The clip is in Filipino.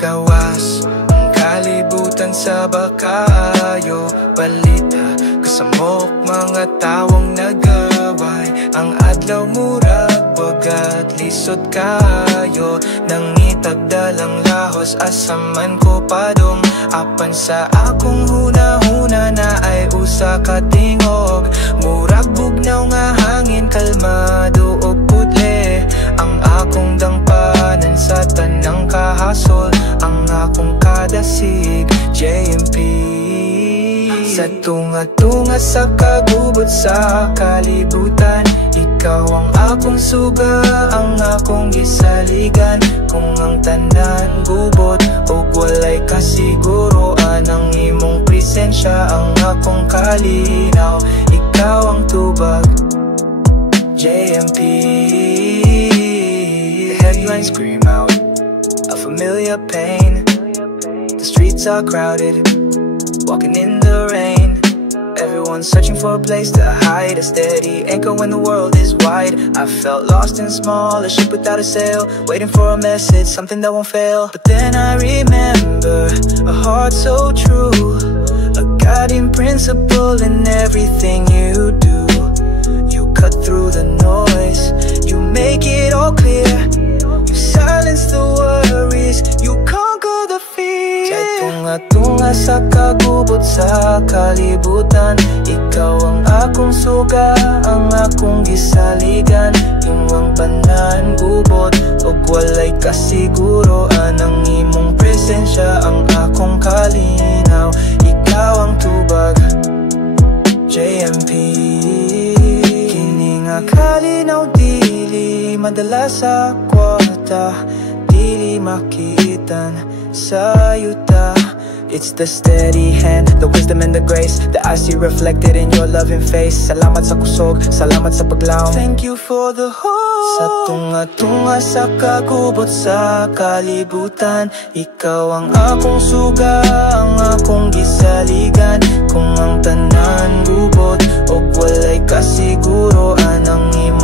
gawas ang kalibutan sa bakayo. Balita kasamok mga tawong nagaway. Ang adlaw murag bagat lisod kayo. Nangitagdalang lahos asaman ko padong. Apan sa akong huna-huna na ay usa ka tingog. Murag bugnaw nga hangin kalmado o pudle. Ang akong dangpanan sa tanang kahasol. Ang akong kadasig JMP. Sa tunga-tunga sa kagubot sa kalibutan, ikaw ang akong suga, ang akong gisaligan. Kung ang tanan gubot o walay kasiguroan, ang imong presensya ang akong kalinaw. Ikaw ang tubag JMP. The headlines scream out a familiar pain. The streets are crowded, walking in the rain. Everyone's searching for a place to hide, a steady anchor when the world is wide. I felt lost and small, a ship without a sail, waiting for a message, something that won't fail. But then I remember a heart so true, a guiding principle in everything you do. You cut through the noise, you make it all clear. You silence the worries, you conquer the fear. Tunga-tunga sa kagubot sa kalibutan, ikaw ang akong suga, ang akong gisaligan. Yung ang banan gubot o walay kasiguroan, ang imong presensya ang akong kalinaw. Ikaw ang tubag JMP. Kini nga kalinaw dili madala sa kwarta, dili makitan sa yuta. It's the steady hand, the wisdom and the grace that I see reflected in your loving face. Salamat sa kusog, salamat sa paglaom. Thank you for the hope. Sa tunga-tunga sa kagubot sa kalibutan, ikaw ang akong suga, ang akong gisaligan. Kung ang tanan gubot o walay kasiguroan, ang imo